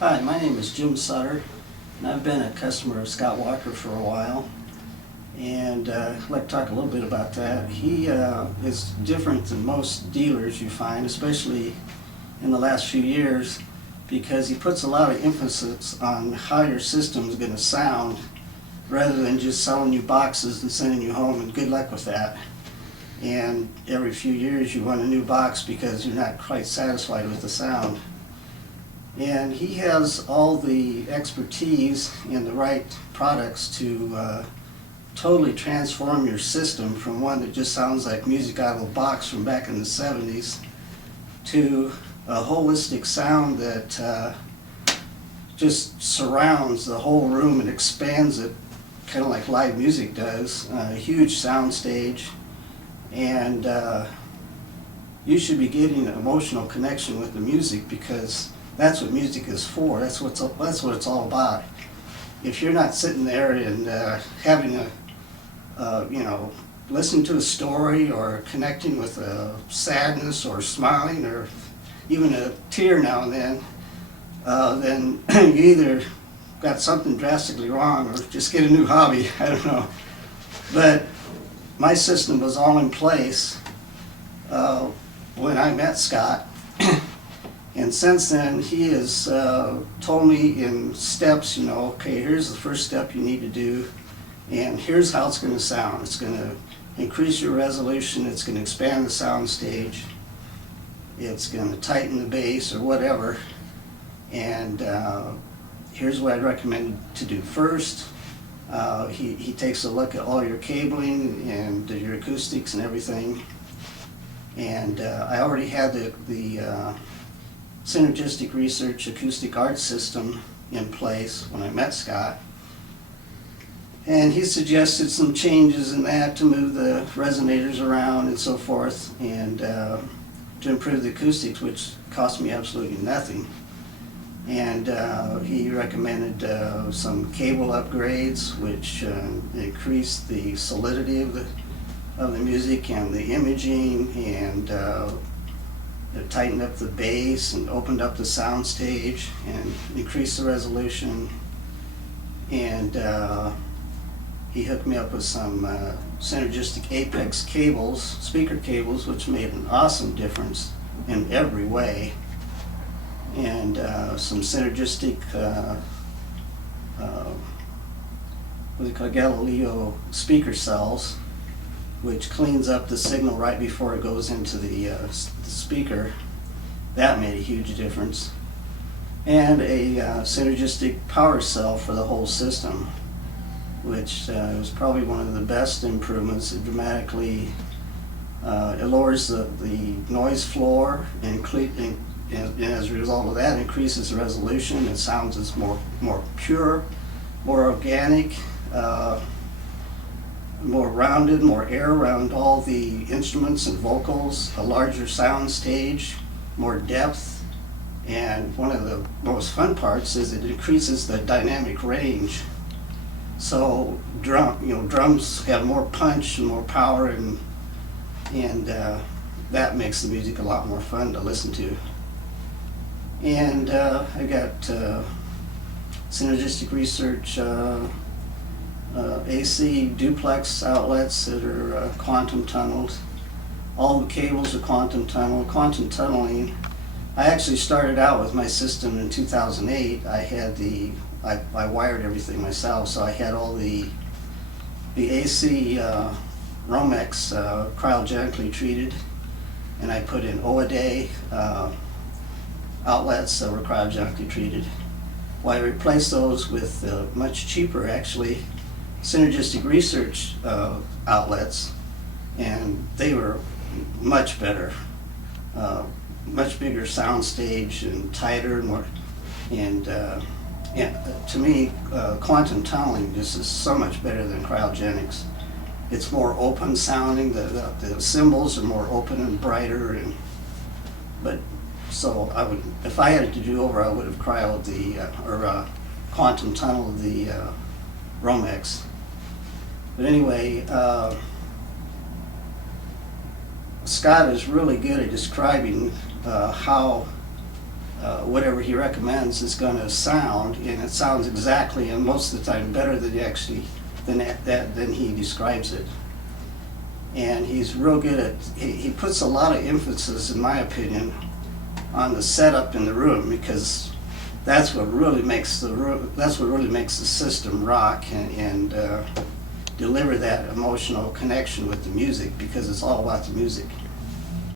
Hi, my name is Jim Sutter, and I've been a customer of Scott Walker for a while. And I'd like to talk a little bit about that. He is different than most dealers you find, especially in the last few years, because he puts a lot of emphasis on how your system is going to sound rather than just selling you boxes and sending you home and good luck with that. And every few years you want a new box because you're not quite satisfied with the sound. And he has all the expertise and the right products to totally transform your system from one that just sounds like music out of a box from back in the 70s to a holistic sound that just surrounds the whole room and expands it, kind of like live music does. A huge sound stage, and you should be getting an emotional connection with the music, because that's what music is for. That's what it's all about. If you're not sitting there and having a listening to a story or connecting with sadness or smiling or even a tear now and then you either got something drastically wrong or just get a new hobby. I don't know. But my system was all in place when I met Scott. And since then, he has told me in steps, okay, here's the first step you need to do, and here's how it's going to sound. It's going to increase your resolution, it's going to expand the sound stage, it's going to tighten the bass or whatever, and here's what I'd recommend to do first. He takes a look at all your cabling and your acoustics and everything, and I already had the Synergistic Research Acoustic Art System in place when I met Scott, and he suggested some changes in that to move the resonators around and so forth, and to improve the acoustics, which cost me absolutely nothing. And he recommended some cable upgrades, which increased the solidity of the music and the imaging, and it tightened up the bass and opened up the sound stage and increased the resolution. And he hooked me up with some Synergistic Apex cables, speaker cables, which made an awesome difference in every way. And some Synergistic what they call Galileo speaker cells, which cleans up the signal right before it goes into the speaker. That made a huge difference. And a synergistic power cell for the whole system, which was probably one of the best improvements. It dramatically it lowers the noise floor, and as a result of that, increases the resolution. It sounds as more pure, more organic, more rounded, more air around all the instruments and vocals, a larger sound stage, more depth, and one of the most fun parts is it increases the dynamic range. So drums have more punch and more power, and that makes the music a lot more fun to listen to. And I got Synergistic Research AC duplex outlets that are quantum tunneled. All the cables are quantum tunneled. Quantum tunneling, I actually started out with my system in 2008. I wired everything myself, so I had all the AC Romex cryogenically treated, and I put in OA-Day outlets that were cryogenically treated. Well, I replaced those with much cheaper, actually, Synergistic Research outlets, and they were much better, much bigger sound stage and tighter, and more. And to me, quantum tunneling just is so much better than cryogenics. It's more open sounding. The cymbals are more open and brighter, but so I would, if I had it to do over, I would have cryoed quantum tunneled the Romex. But anyway, Scott is really good at describing how whatever he recommends is going to sound, and it sounds exactly, and most of the time better than he describes it. And he's real good at, he puts a lot of emphasis, in my opinion, on the setup in the room, because that's what really makes the system rock and deliver that emotional connection with the music, because it's all about the music.